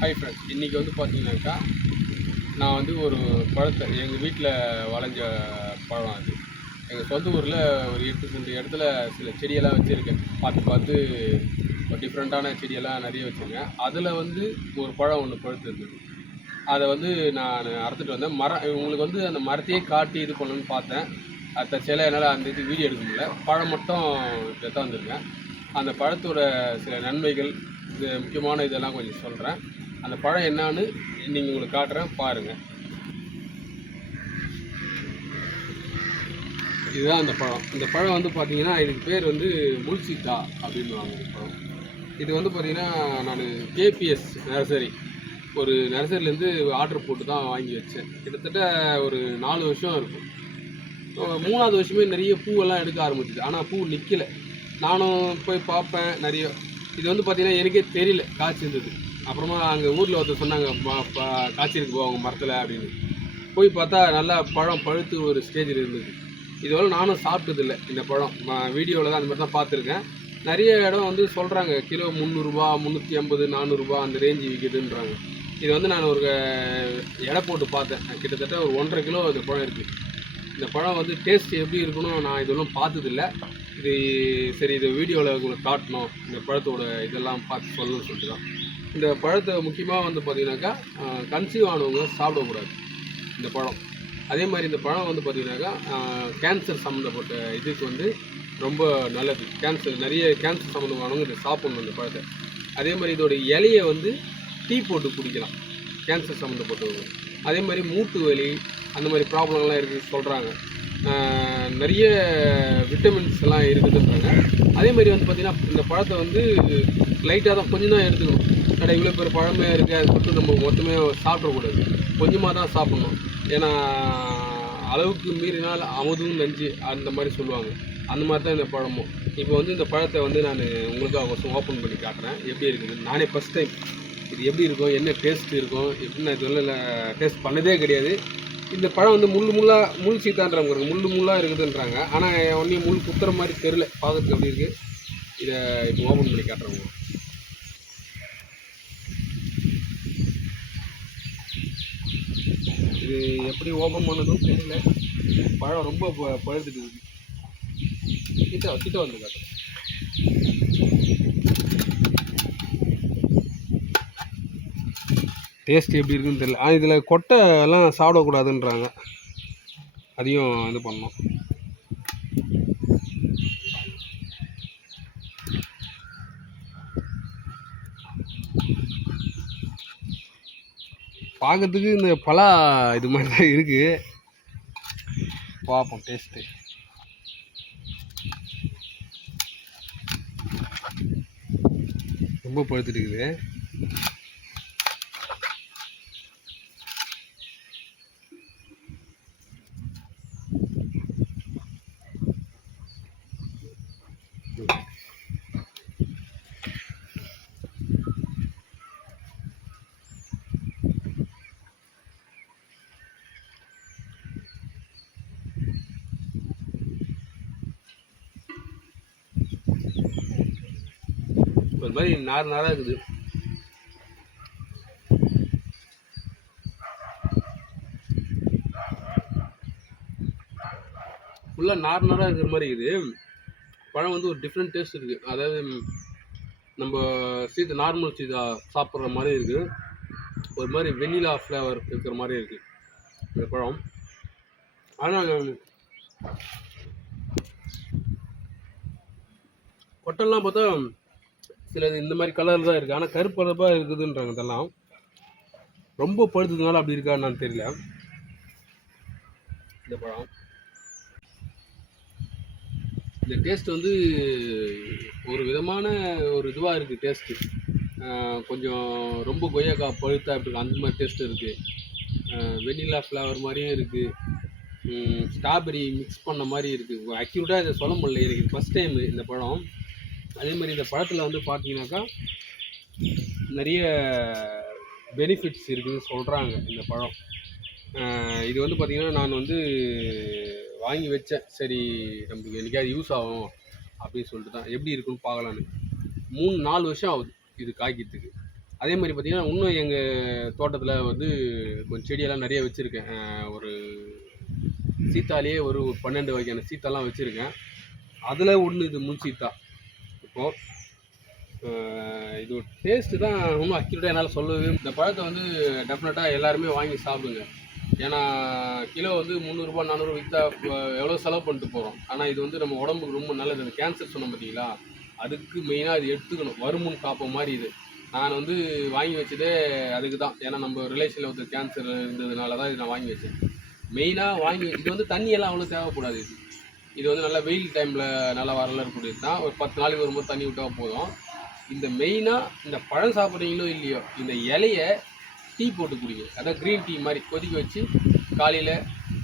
Hi friends, இன்றைக்கி வந்து பார்த்தீங்கன்னாக்கா நான் வந்து ஒரு பழத்தை எங்கள் வீட்டில் வளைஞ்ச பழம் அது. எங்கள் சொந்த ஊரில் ஒரு 8 சென்ட் இடத்துல சில செடியெல்லாம் வச்சுருக்கேன். பார்த்து ஒரு டிஃப்ரெண்ட்டான செடியெல்லாம் நிறைய வச்சுருக்கேன். அதில் வந்து ஒரு பழம் ஒன்று பழுத்து இருந்தது. அதை வந்து நான் அறுத்துட்டு வந்தேன். உங்களுக்கு வந்து அந்த மரத்தையே காட்டி இது பண்ணணும்னு பார்த்தேன். அது தற்செயலாக என்னால் அந்த இது வீடியோ எடுக்க முடியல. பழம் மட்டும் எடுத்து வந்திருக்கேன். அந்த பழத்தோட சில நன்மைகள், இது முக்கியமான இதெல்லாம் கொஞ்சம் சொல்கிறேன். அந்த பழம் என்னான்னு நீங்கள் உங்களுக்கு காட்டுறேன், பாருங்கள். இதுதான் அந்த பழம். இந்த பழம் வந்து பார்த்தீங்கன்னா இதுக்கு பேர் வந்து முல்சீத்தா அப்படின்வாங்க. இந்த பழம் இது வந்து பார்த்தீங்கன்னா நான் கேபிஎஸ் நர்சரி ஒரு நர்சரிலேருந்து ஆர்டர் போட்டு தான் வாங்கி வச்சேன். கிட்டத்தட்ட ஒரு 4 வருஷம் இருக்கும். 3வது வருஷமே நிறைய பூவெல்லாம் எடுக்க ஆரம்பிச்சிது. ஆனால் பூ நிற்கலை. நானும் போய் பார்ப்பேன் நிறைய. இது வந்து பார்த்தீங்கன்னா எனக்கே தெரியல காய்ச்சிருந்தது. அப்புறமா அங்கே ஊரில் ஒருத்தர் சொன்னாங்க, காய்ச்சிருக்கு போ அவங்க மரத்தில் அப்படின்னு. போய் பார்த்தா நல்லா பழம் பழுத்து ஒரு ஸ்டேஜில் இருந்தது. இதுவரை நானும் சாப்பிட்டதில்லை இந்த பழம். வீடியோவில் தான் அந்த மாதிரி தான் பார்த்துருக்கேன். நிறைய இடம் வந்து சொல்கிறாங்க கிலோ 300 350 400 அந்த ரேஞ்சு விற்கிதுன்றாங்க. இது வந்து நான் ஒரு எடை போட்டு பார்த்தேன். கிட்டத்தட்ட ஒரு 1.5 கிலோ இந்த பழம் இருக்குது. இந்த பழம் வந்து டேஸ்ட் எப்படி இருக்கணும் நான் இதெல்லாம் பார்த்ததில்லை. இது சரி, இது வீடியோவில் உங்களுக்கு காட்டணும், இந்த பழத்தோட இதெல்லாம் பார்த்து சொல்லணும்னு சொல்லிட்டு தான். இந்த பழத்தை முக்கியமாக வந்து பார்த்திங்கனாக்கா கன்சீவ் ஆனவங்க சாப்பிடக்கூடாது இந்த பழம். அதே மாதிரி இந்த பழம் வந்து பார்த்திங்கனாக்கா கேன்சர் சம்மந்தப்பட்ட இதுக்கு வந்து ரொம்ப நல்லது. நிறைய கேன்சர் சம்மந்தமானவங்க இதை சாப்பிடணும் இந்த பழத்தை. அதே மாதிரி இதோட இலையை வந்து டீ போட்டு குடிக்கலாம் கேன்சர் சம்மந்தப்பட்டவங்க. அதே மாதிரி மூட்டு வலி அந்த மாதிரி ப்ராப்ளம்லாம் இருக்குது சொல்கிறாங்க. நிறைய விட்டமின்ஸ் எல்லாம் இருக்குதுன்றாங்க. அதே மாதிரி வந்து பார்த்திங்கன்னா இந்த பழத்தை வந்து லைட்டாக தான் கொஞ்சம் தான் எடுத்துக்கணும். கடை இவ்வளோ பேர் பழமே இருக்குது அது மட்டும் நம்ம மொத்தமே சாப்பிடக்கூடாது, கொஞ்சமாக தான் சாப்பிட்ணும். ஏன்னா அளவுக்கு மீறினால் அமுதும் நஞ்சு அந்த மாதிரி சொல்லுவாங்க. அந்த மாதிரி தான் இந்த பழமும். இப்போ வந்து இந்த பழத்தை வந்து நான் உங்களுக்காக ஓப்பன் பண்ணி காட்டுறேன் எப்படி இருக்குது. நானே ஃபஸ்ட் டைம் இது எப்படி இருக்கும், என்ன டேஸ்ட் இருக்கும் எப்படின்னு இதெல்லாம் டேஸ்ட் பண்ணதே கிடையாது. இந்த பழம் வந்து முள் சீத்தான்றவங்க முள்ளாக இருக்குதுன்றாங்க. ஆனால் ஒன்றையும் முள் குத்துற மாதிரி தெரியல, பார்க்கறதுக்கு அப்படி இருக்குது. இதை இப்போ ஓப்பன் பண்ணி காட்டுறவங்க. இது எப்படி ஓப்பன் பண்ணதும் தெரியல. பழம் ரொம்ப பழுத்துட்டு இருக்குது. கிட்ட வந்து காட்டுறேன். டேஸ்ட் எப்படி இருக்குன்னு தெரியல. இதில் கொட்டை எல்லாம் சாப்பிடக்கூடாதுன்றாங்க, அதையும் இது பண்ணணும். பார்க்கறதுக்கு இந்த பலா இது மாதிரி தான் இருக்குது. பார்ப்போம் டேஸ்ட்டு. ரொம்ப பழுத்துட்டு இருக்குது. ஒரு மாதிரி நாராக இருக்குது. ஃபுல்லாக நாராக இருக்கிற மாதிரி இருக்குது. பழம் வந்து ஒரு டிஃப்ரெண்ட் டேஸ்ட் இருக்குது. அதாவது நம்ம நார்மல் சீதா சாப்பிட்ற மாதிரி இருக்குது. ஒரு மாதிரி வெனிலா ஃப்ளேவர் இருக்கிற மாதிரி இருக்குது இந்த பழம். ஆனால் கொட்டெல்லாம் பார்த்தா சிலது இந்த மாதிரி கலரில் தான் இருக்குது. ஆனால் கருப்பு கலப்பாக இருக்குதுன்றாங்க. இதெல்லாம் ரொம்ப பழுத்ததுனால அப்படி இருக்கா என்னன்னு தெரியல. இந்த பழம் இந்த டேஸ்ட் வந்து ஒரு விதமான ஒரு இதுவாக இருக்குது டேஸ்ட்டு. கொஞ்சம் ரொம்ப கொய்யாக்காய் பழுத்தா இப்படி அந்த மாதிரி டேஸ்ட்டு இருக்குது. வெனிலா ஃப்ளேவர் மாதிரியும் இருக்குது. ஸ்ட்ராபெரி மிக்ஸ் பண்ண மாதிரி இருக்குது. அக்யூரேட்டாக இதை சொல்ல முடியல, எனக்கு ஃபஸ்ட் டைம் இந்த பழம். அதே மாதிரி இந்த பழத்தில் வந்து பார்த்தீங்கன்னாக்கா நிறைய பெனிஃபிட்ஸ் இருக்குதுன்னு சொல்கிறாங்க இந்த பழம். இது வந்து பார்த்திங்கன்னா நான் வந்து வாங்கி வச்சேன், சரி நமக்கு என்றைக்காவது யூஸ் ஆகும் அப்படின்னு சொல்லிட்டு தான். எப்படி இருக்குன்னு பார்க்கலான்னு. 3-4 வருஷம் ஆகுது இது காய்க்கிறதுக்கு. அதே மாதிரி பார்த்தீங்கன்னா இன்னும் எங்கள் தோட்டத்தில் வந்து கொஞ்சம் செடியெல்லாம் நிறைய வச்சுருக்கேன். ஒரு சீத்தாலேயே ஒரு 12 வகையான சீத்தாலாம் வச்சுருக்கேன். அதில் ஒன்று இது முள் சீத்தா. இப்போது இது டேஸ்ட்டு தான் இன்னும் அக்யூரேட்டாக என்னால் சொல்லவே. இந்த பழத்தை வந்து டெஃபினட்டாக எல்லாருமே வாங்கி சாப்பிடுங்க. ஏன்னா கிலோ வந்து 300 400 விற்றா எவ்வளோ செலவு பண்ணிட்டு போகிறோம். ஆனால் இது வந்து நம்ம உடம்புக்கு ரொம்ப நல்லது. அந்த கேன்சர் சொன்னோம் பார்த்தீங்களா, அதுக்கு மெயினாக இது எடுத்துக்கணும். வருமுன் காப்போம் மாதிரி இது. நான் வந்து வாங்கி வச்சதே அதுக்கு தான். ஏன்னா நம்ம ரிலேஷனில் ஒருத்தர் கேன்சர் இருந்ததுனால தான் இது நான் வாங்கி வச்சேன். மெயினாக வாங்கி இது வந்து தண்ணியெல்லாம் அவ்வளோ தேவைப்படாது. இது வந்து நல்லா வெயில் டைமில் நல்லா வரலக்கூடியது தான். ஒரு 10 நாளைக்கு ஒரு முறை தண்ணி விட்டால் போதும். இந்த மெயினாக இந்த பழம் சாப்பிட்றீங்களோ இல்லையோ, இந்த இலையை டீ போட்டு குடிங்க. அதான் க்ரீன் டீ மாதிரி கொதிக்க வச்சு காலையில்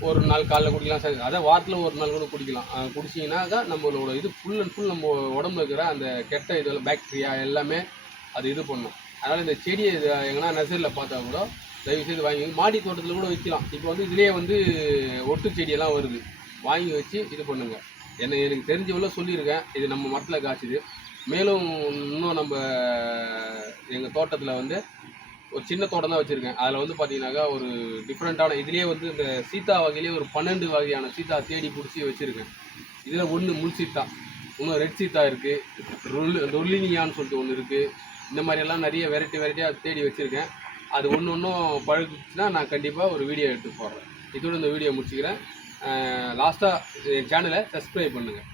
ஒரு நாள் காலைல குடிக்கலாம். அதான் வாரத்தில் ஒரு நாள் கூட குடிக்கலாம். குடிச்சிங்கன்னாக்கா நம்மளோட இது ஃபுல் அண்ட் ஃபுல் நம்ம உடம்புல இருக்கிற அந்த கெட்ட இதெல்லாம் பாக்டீரியா எல்லாமே அது இது பண்ணும். அதனால் இந்த செடியை இது எங்கன்னா நர்சரியில் பார்த்தா கூட தயவுசெய்து வாங்கி மாடி தோட்டத்தில் கூட வைக்கலாம். இப்போ வந்து இதுலேயே வந்து ஒட்டு செடியெல்லாம் வருது. வாங்கி வச்சு இது பண்ணுங்கள். எனக்கு தெரிஞ்சவளோ சொல்லியிருக்கேன். இது நம்ம மரத்தில் காய்ச்சிது. மேலும் இன்னும் நம்ம எங்கள் தோட்டத்தில் வந்து ஒரு சின்ன தோட்டம் தான் வச்சுருக்கேன். அதில் வந்து பார்த்தீங்கன்னாக்கா ஒரு டிஃப்ரெண்ட்டான இதுலேயே வந்து இந்த சீத்தா வகையிலே ஒரு 12 வகையான சீத்தா தேடி பிடிச்சி வச்சுருக்கேன். இதில் ஒன்று முள் சீத்தா, இன்னும் ரெட் சீத்தா இருக்குது, ரொல்லினியான்னு சொல்லிட்டு ஒன்று இருக்குது. இந்த மாதிரியெல்லாம் நிறைய வெரைட்டியாக தேடி வச்சுருக்கேன். அது ஒன்றும் பழுக்குச்சுன்னா நான் கண்டிப்பாக ஒரு வீடியோ எடுத்து போடுறேன். இதோடு இந்த வீடியோ முடிச்சுக்கிறேன். லாஸ்ட்டாக என் சேனலை சப்ஸ்கிரைப் பண்ணுங்கள்.